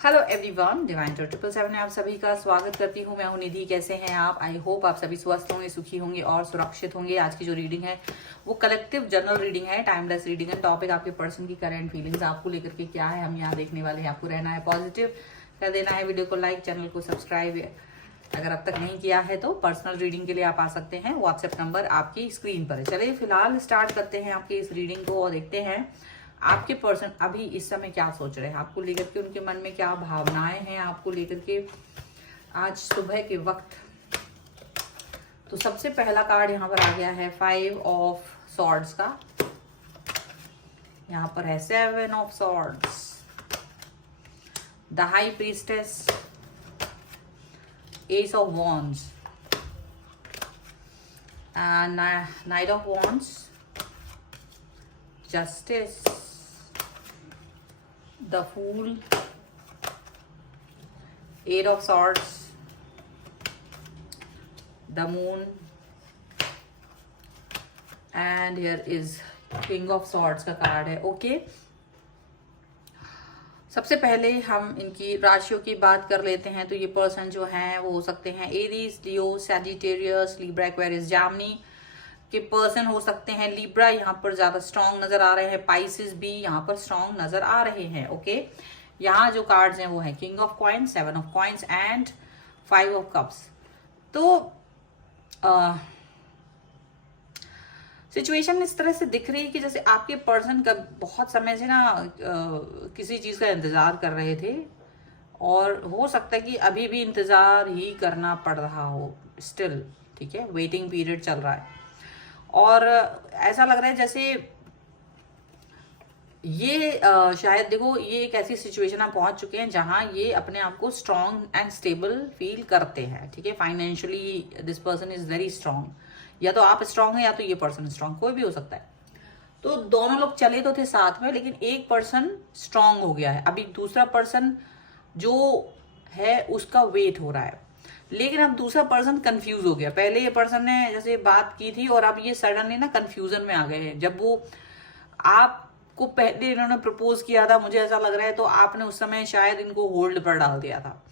Hello everyone, divine to 777 में आप सभी का स्वागत करती हूँ। मैं हूँ निधि। कैसे हैं आप? आई होप आप सभी स्वस्थ होंगे, सुखी होंगे और सुरक्षित होंगे। आज की जो रीडिंग है वो कलेक्टिव जनरल रीडिंग है, टाइमलेस रीडिंग है। टॉपिक आपके पर्सन की करंट फीलिंग्स आपको लेकर के क्या है, हम यहाँ देखने वाले हैं। आपको रहना है पॉजिटिव, कर देना है वीडियो को लाइक, चैनल को सब्सक्राइब। अगर अब तक नहीं किया है तो पर्सनल रीडिंग के लिए आप आ सकते हैं। व्हाट्सएप नंबर आपकी स्क्रीन पर है। चलिए फिलहाल स्टार्ट करते हैं आपकी इस रीडिंग को और देखते हैं आपके पर्सन अभी इस समय क्या सोच रहे हैं, आपको लेकर के उनके मन में क्या भावनाएं हैं आपको लेकर के आज सुबह के वक्त। तो सबसे पहला कार्ड यहाँ पर आ गया है 5 ऑफ सॉर्ड्स का। यहाँ पर है 7 of swords, the high priestess, S of wands, night of wands, justice, the Fool, 8 of Swords, the Moon, and here is King of Swords का कार्ड है। ओके, सबसे पहले हम इनकी राशियों की बात कर लेते हैं। तो ये पर्सन जो हैं वो हो सकते हैं एरीज, लियो, सैजिटेरियस, लिब्रा, एक्वेरियस, जामनी के पर्सन हो सकते हैं। लिब्रा यहाँ पर ज्यादा स्ट्रांग नजर आ रहे हैं, पाइसिस भी यहाँ पर स्ट्रांग नजर आ रहे हैं। ओके, यहाँ जो कार्ड्स हैं वो है king of coins, 7 of coins and 5 of cups. तो सिचुएशन इस तरह से दिख रही है कि जैसे आपके पर्सन का बहुत समय से ना किसी चीज का इंतजार कर रहे थे और हो सकता है कि अभी भी इंतजार ही करना पड़ रहा हो स्टिल। ठीक है, वेटिंग पीरियड चल रहा है और ऐसा लग रहा है जैसे ये शायद देखो ये एक ऐसी सिचुएशन आप पहुंच चुके हैं जहां ये अपने आप को स्ट्रांग एंड स्टेबल फील करते हैं। ठीक है, financially this person is very strong. या तो आप स्ट्रांग है या तो ये पर्सन स्ट्रांग, कोई भी हो सकता है। तो दोनों लोग चले तो थे साथ में, लेकिन एक पर्सन स्ट्रांग हो गया है। अभी दूसरा पर्सन जो है उसका वेट हो रहा है, लेकिन अब दूसरा पर्सन कंफ्यूज हो गया। पहले ये पर्सन ने जैसे बात की थी और अब ये सडनली ना कंफ्यूजन में आ गए हैं। जब वो आपको पहले इन्होंने प्रपोज किया था, मुझे ऐसा लग रहा है, तो आपने उस समय शायद इनको होल्ड पर डाल दिया था।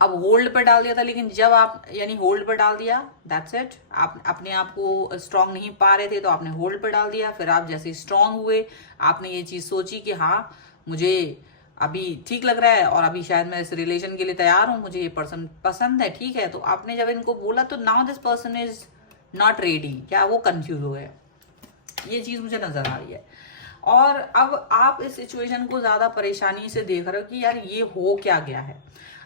अब होल्ड पर डाल दिया था, लेकिन जब आप यानी होल्ड पर डाल दिया, दैट्स इट। आप अपने आप को स्ट्रांग नहीं पा रहे थे तो आपने होल्ड पर डाल दिया। फिर आप जैसे स्ट्रांग हुए, आपने ये चीज सोची कि हाँ मुझे अभी ठीक लग रहा है और अभी शायद मैं इस रिलेशन के लिए तैयार हूं, मुझे ये पर्सन पसंद है। ठीक है, तो आपने जब इनको बोला तो now this person is not ready, क्या वो कंफ्यूज हो गए, ये चीज मुझे नजर आ रही है। और अब आप इस सिचुएशन को ज्यादा परेशानी से देख रहे हो कि यार ये हो क्या गया है।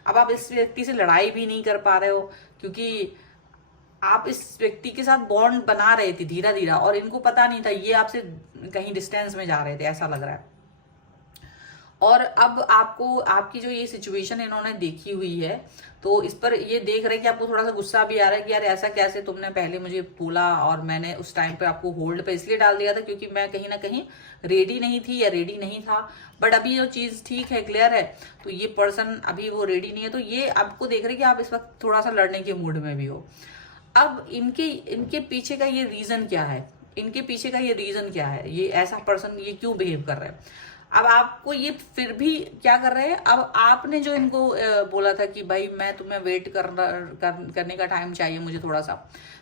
अब आप इस व्यक्ति से लड़ाई भी नहीं कर पा रहे हो क्योंकि आप इस व्यक्ति के साथ बॉन्ड बना रहे थे धीरा धीरा और इनको पता नहीं था, ये आपसे कहीं डिस्टेंस में जा रहे थे, ऐसा लग रहा है। और अब आपको आपकी जो ये सिचुएशन इन्होंने देखी हुई है तो इस पर ये देख रहे हैं कि आपको थोड़ा सा गुस्सा भी आ रहा है कि यार ऐसा कैसे तुमने पहले मुझे बोला और मैंने उस टाइम पे आपको होल्ड पे इसलिए डाल दिया था क्योंकि मैं कहीं ना कहीं रेडी नहीं थी या रेडी नहीं था। बट अभी जो चीज ठीक है, क्लियर है, तो ये पर्सन अभी वो रेडी नहीं है। तो ये आपको देख रहे हैं कि आप इस वक्त थोड़ा सा लड़ने के मूड में भी हो। अब इनके इनके पीछे का ये रीजन क्या है, इनके पीछे का ये रीजन क्या है, ये ऐसा पर्सन ये क्यों बिहेव कर रहा है। अब आपको ये फिर भी क्या कर रहे हैं, अब आपने जो इनको बोला था कि भाई मैं तुम्हें वेट करने का टाइम चाहिए मुझे थोड़ा सा,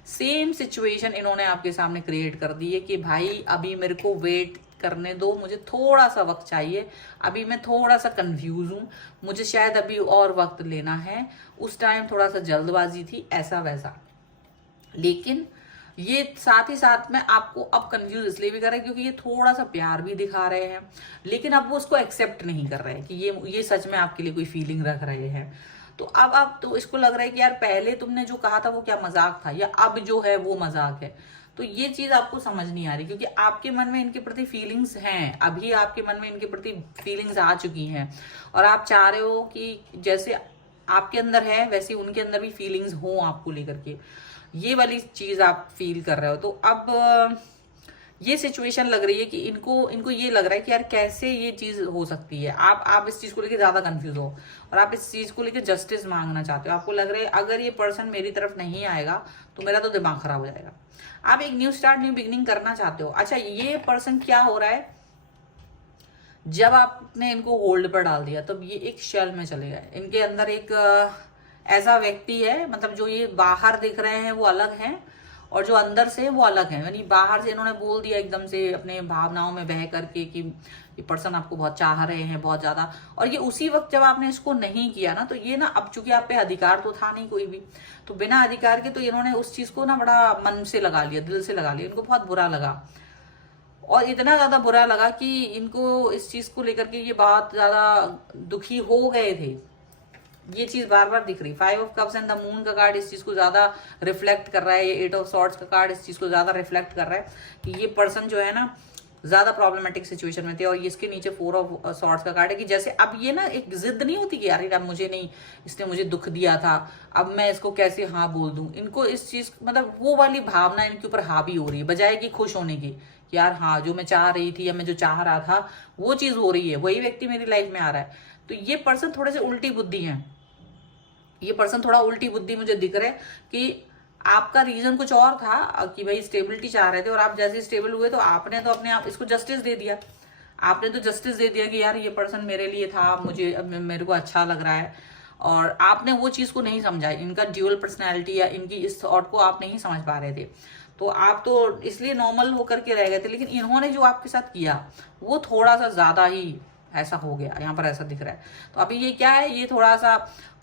सेम सिचुएशन इन्होंने आपके सामने क्रिएट कर दी है कि भाई अभी मेरे को वेट करने दो, मुझे थोड़ा सा वक्त चाहिए, अभी मैं थोड़ा सा कंफ्यूज हूं, मुझे शायद अभी और वक्त लेना है, उस टाइम थोड़ा सा जल्दबाजी थी, ऐसा वैसा। लेकिन ये साथ ही साथ में आपको अब कंफ्यूज इसलिए भी कर रहे हैं क्योंकि ये थोड़ा सा प्यार भी दिखा रहे हैं, लेकिन अब वो उसको एक्सेप्ट नहीं कर रहे हैं कि ये सच में आपके लिए कोई फीलिंग रख रहे हैं। तो अब तो इसको लग रहा है कि यार पहले तुमने जो कहा था वो क्या मजाक था, या अब जो है वो मजाक है। तो ये चीज आपको समझ नहीं आ रही क्योंकि आपके मन में इनके प्रति फीलिंग्स हैं, अभी आपके मन में इनके प्रति फीलिंग्स आ चुकी हैं और आप चाह रहे हो कि जैसे आपके अंदर है वैसे उनके अंदर भी फीलिंग्स हो आपको लेकर के, ये वाली चीज आप फील कर रहे हो। तो अब ये सिचुएशन लग रही है कि इनको ये लग रहा है कि यार कैसे ये चीज हो सकती है। आप इस चीज को लेकर ज्यादा कंफ्यूज हो और आप इस चीज को लेकर जस्टिस मांगना चाहते हो। आपको लग रहा है अगर ये पर्सन मेरी तरफ नहीं आएगा तो मेरा तो दिमाग खराब हो जाएगा। आप एक न्यू स्टार्ट, न्यू बिगिनिंग करना चाहते हो। अच्छा, ये पर्सन क्या हो रहा है, जब आपने इनको होल्ड पर डाल दिया तब ये एक शेल में चले गए। इनके अंदर एक ऐसा व्यक्ति है, मतलब जो ये बाहर दिख रहे हैं वो अलग हैं और जो अंदर से वो अलग है। यानी बाहर से इन्होंने बोल दिया एकदम से अपने भावनाओं में बह करके कि ये पर्सन आपको बहुत चाह रहे हैं बहुत ज्यादा, और ये उसी वक्त जब आपने इसको नहीं किया ना, तो ये ना, अब चूंकि आप पे अधिकार तो था नहीं कोई भी, तो बिना अधिकार के तो इन्होंने उस चीज को ना बड़ा मन से लगा लिया, दिल से लगा लिया। इनको बहुत बुरा लगा और इतना ज्यादा बुरा लगा कि इनको इस चीज को लेकर के ये बहुत ज्यादा दुखी हो गए थे। ये चीज बार बार दिख रही। 5 of cups and the moon का कार्ड इस चीज को ज्यादा रिफ्लेक्ट कर रहा है। ये 8 ऑफ सॉर्ड्स का कार्ड इस चीज को ज्यादा रिफ्लेक्ट कर रहा है कि ये पर्सन जो है ना ज्यादा प्रॉब्लमेटिक सिचुएशन में थे। और इसके नीचे 4 ऑफ सॉर्ड्स का कार्ड है कि जैसे अब ये ना एक जिद नहीं होती कि यार अब मुझे नहीं, इसने मुझे दुख दिया था, अब मैं इसको कैसे हाँ बोल दूं। इनको इस चीज, मतलब वो वाली भावना इनके ऊपर हावी हो रही है, बजाय कि खुश होने की, यार हाँ जो मैं चाह रही थी या मैं जो चाह रहा था वो चीज हो रही है, वही व्यक्ति मेरी लाइफ में आ रहा है। तो ये पर्सन थोड़े से उल्टी बुद्धि है। ये पर्सन थोड़ा उल्टी बुद्धि मुझे दिख रहा है कि आपका रीजन कुछ और था कि भाई स्टेबिलिटी चाह रहे थे, और आप जैसे स्टेबल हुए तो आपने तो अपने आप इसको जस्टिस दे दिया। आपने तो जस्टिस दे दिया कि यार ये पर्सन मेरे लिए था, मुझे अब मेरे को अच्छा लग रहा है, और आपने वो चीज को नहीं समझा। इनका ड्यूअल पर्सनैलिटी या इनकी इस थॉट को आप नहीं समझ पा रहे थे, तो आप तो इसलिए नॉर्मल होकर के रह गए थे। लेकिन इन्होंने जो आपके साथ किया वो थोड़ा सा ज्यादा ही ऐसा हो गया, यहाँ पर ऐसा दिख रहा है। तो अभी ये क्या है, ये थोड़ा सा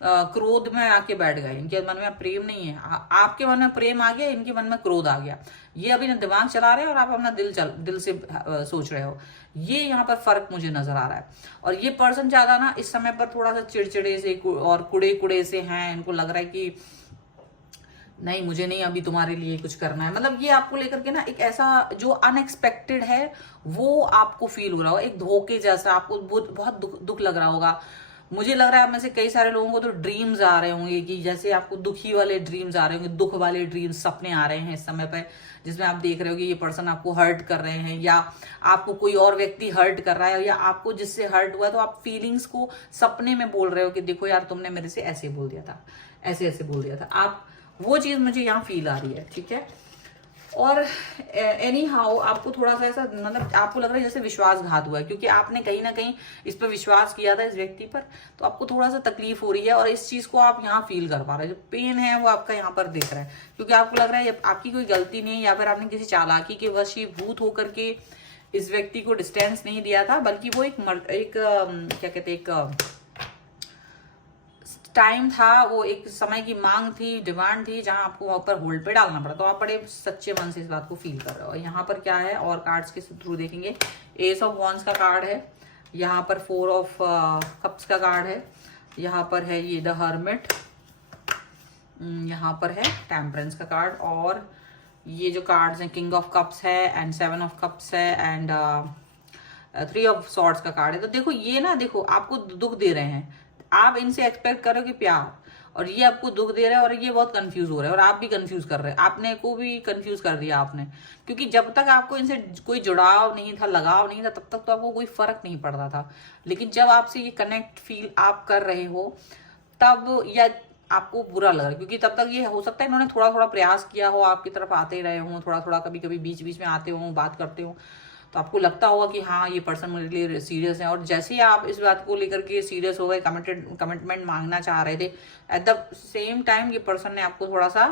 क्रोध में आके बैठ गए। इनके मन में प्रेम नहीं है, आपके मन में प्रेम आ गया, इनके मन में क्रोध आ गया। ये अभी ना दिमाग चला रहे हैं और आप अपना दिल से सोच रहे हो। ये यहाँ पर फर्क मुझे नजर आ रहा है। और ये पर्सन ज्यादा ना इस समय पर थोड़ा सा चिड़चिड़े से और कुड़े कुड़े से हैं। इनको लग रहा है कि नहीं मुझे नहीं अभी तुम्हारे लिए कुछ करना है। मतलब ये आपको लेकर के ना एक ऐसा जो अनएक्सपेक्टेड है वो आपको फील हो रहा होगा, एक धोखे जैसा। आपको बहुत दुख लग रहा होगा। मुझे लग रहा है आप में से कई सारे लोगों को तो ड्रीम्स आ रहे होंगे कि जैसे आपको दुखी वाले ड्रीम्स आ रहे होंगे, दुख वाले ड्रीम्स, सपने आ रहे हैं इस समय पे, जिसमें आप देख रहे हो कि ये पर्सन आपको हर्ट कर रहे हैं या आपको कोई और व्यक्ति हर्ट कर रहा है, या आपको जिससे हर्ट हुआ तो आप फीलिंग्स को सपने में बोल रहे हो कि देखो यार तुमने मेरे से ऐसे बोल दिया था, ऐसे ऐसे बोल दिया था। आप वो चीज मुझे यहाँ फील आ रही है, ठीक है। और एनी हाउ आपको थोड़ा सा ऐसा, मतलब आपको लग रहा है जैसे विश्वासघात हुआ है, क्योंकि आपने कहीं ना कहीं इस पर विश्वास किया था, इस व्यक्ति पर। तो आपको थोड़ा सा तकलीफ हो रही है और इस चीज को आप यहाँ फील कर पा रहे हैं। जो पेन है वो आपका यहाँ पर दिख रहा है, क्योंकि आपको लग रहा है आपकी कोई गलती नहीं, या फिर आपने किसी चालाकी के वशीभूत होकर के इस व्यक्ति को डिस्टेंस नहीं दिया था, बल्कि वो एक क्या कहते हैं, एक टाइम था, वो एक समय की मांग थी, डिमांड थी, जहां आपको वहां पर होल्ड पे डालना पड़ा। तो आप बड़े सच्चे मन से इस बात को फील कर रहे हो। और यहाँ पर क्या है, और कार्ड्स के थ्रू देखेंगे, एस ऑफ वॉन्ड्स का कार्ड है, यहाँ पर 4 ऑफ कप्स का कार्ड है, यहाँ पर है ये द हर्मिट, यहाँ पर है टेम्परेंस का कार्ड, और ये जो कार्ड्स हैं किंग ऑफ कप्स है एंड 7 ऑफ कप्स है एंड 3 ऑफ सॉर्ड्स का कार्ड है। तो देखो ये ना, देखो आपको दुख दे रहे हैं, आप इनसे एक्सपेक्ट करोगे प्यार, और ये आपको दुख दे रहा है, और ये बहुत कंफ्यूज हो रहा है, और आप भी कंफ्यूज कर रहे हैं, आपने को भी कंफ्यूज कर दिया आपने। क्योंकि जब तक आपको इनसे कोई जुड़ाव नहीं था, लगाव नहीं था, तब तक तो आपको कोई फर्क नहीं पड़ता था। लेकिन जब आपसे ये कनेक्ट फील आप कर रहे हो तब, या आपको बुरा लग रहा है, क्योंकि तब तक ये हो सकता है इन्होंने थोड़ा थोड़ा प्रयास किया हो, आपकी तरफ आते रहे हों, थोड़ा थोड़ा कभी कभी बीच बीच में आते हों, बात करते हो, तो आपको लगता होगा कि हाँ ये पर्सन मेरे लिए सीरियस है। और जैसे ही आप इस बात को लेकर के सीरियस हो गए, कमिटमेंट मांगना चाह रहे थे, एट द सेम टाइम ये पर्सन ने आपको थोड़ा सा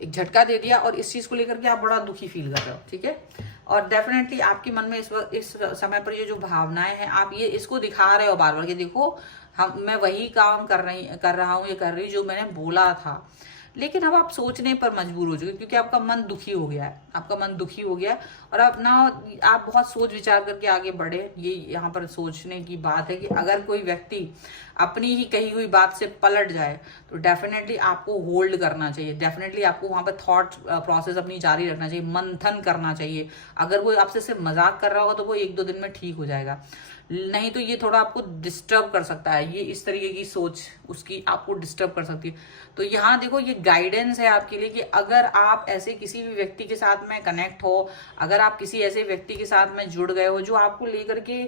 एक झटका दे दिया, और इस चीज को लेकर के आप बड़ा दुखी फील कर रहे हो, ठीक है। और डेफिनेटली आपके मन में इस समय पर ये जो भावनाएं हैं, आप ये इसको दिखा रहे हो बार बार कि देखो मैं वही काम कर रहा हूँ, ये कर रही जो मैंने बोला था। लेकिन अब आप सोचने पर मजबूर हो चुके, क्योंकि आपका मन दुखी हो गया है, आपका मन दुखी हो गया, और अब ना आप बहुत सोच विचार करके आगे बढ़े। ये यहाँ पर सोचने की बात है कि अगर कोई व्यक्ति अपनी ही कही हुई बात से पलट जाए तो डेफिनेटली आपको होल्ड करना चाहिए, डेफिनेटली आपको वहां पर थॉट प्रोसेस अपनी जारी रखना चाहिए, मंथन करना चाहिए। अगर वो आपसे सिर्फ मजाक कर रहा होगा तो वो 1-2 दिन में ठीक हो जाएगा, नहीं तो ये थोड़ा आपको डिस्टर्ब कर सकता है। ये इस तरीके की सोच उसकी आपको डिस्टर्ब कर सकती है। तो यहाँ देखो ये गाइडेंस है आपके लिए कि अगर आप ऐसे किसी भी व्यक्ति के साथ में कनेक्ट हो, अगर आप किसी ऐसे व्यक्ति के साथ में जुड़ गए हो जो आपको लेकर के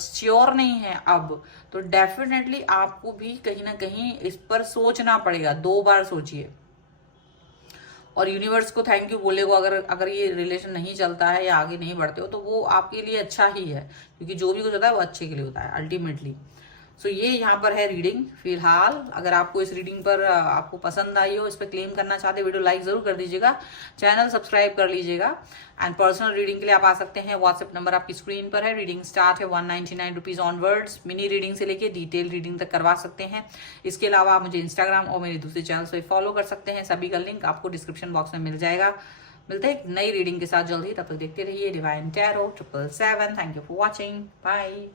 श्योर नहीं है अब, तो डेफिनेटली आपको भी कहीं ना कहीं इस पर सोचना पड़ेगा, 2 बार सोचिए। और यूनिवर्स को थैंक यू बोले को, अगर अगर ये रिलेशन नहीं चलता है या आगे नहीं बढ़ते हो तो वो आपके लिए अच्छा ही है, क्योंकि जो भी कुछ होता है वो अच्छे के लिए होता है अल्टीमेटली। सो ये यहाँ पर है रीडिंग फिलहाल। अगर आपको इस रीडिंग पर आपको पसंद आई हो, इस पर क्लेम करना चाहते वीडियो लाइक जरूर कर दीजिएगा, चैनल सब्सक्राइब कर लीजिएगा। एंड पर्सनल रीडिंग के लिए आप आ सकते हैं, व्हाट्सएप नंबर आपकी स्क्रीन पर है। रीडिंग स्टार्ट है 199 रुपीज ऑनवर्ड्स। मिनी रीडिंग से लेके डिटेल रीडिंग तक करवा सकते हैं। इसके अलावा आप मुझे इंस्टाग्राम और मेरे दूसरे चैनल पर फॉलो कर सकते हैं, सभी का लिंक आपको डिस्क्रिप्शन बॉक्स में मिल जाएगा। मिलते हैं एक नई रीडिंग के साथ जल्द ही, तब तक देखते रहिए divine tarot 777। Thank you for watching, bye.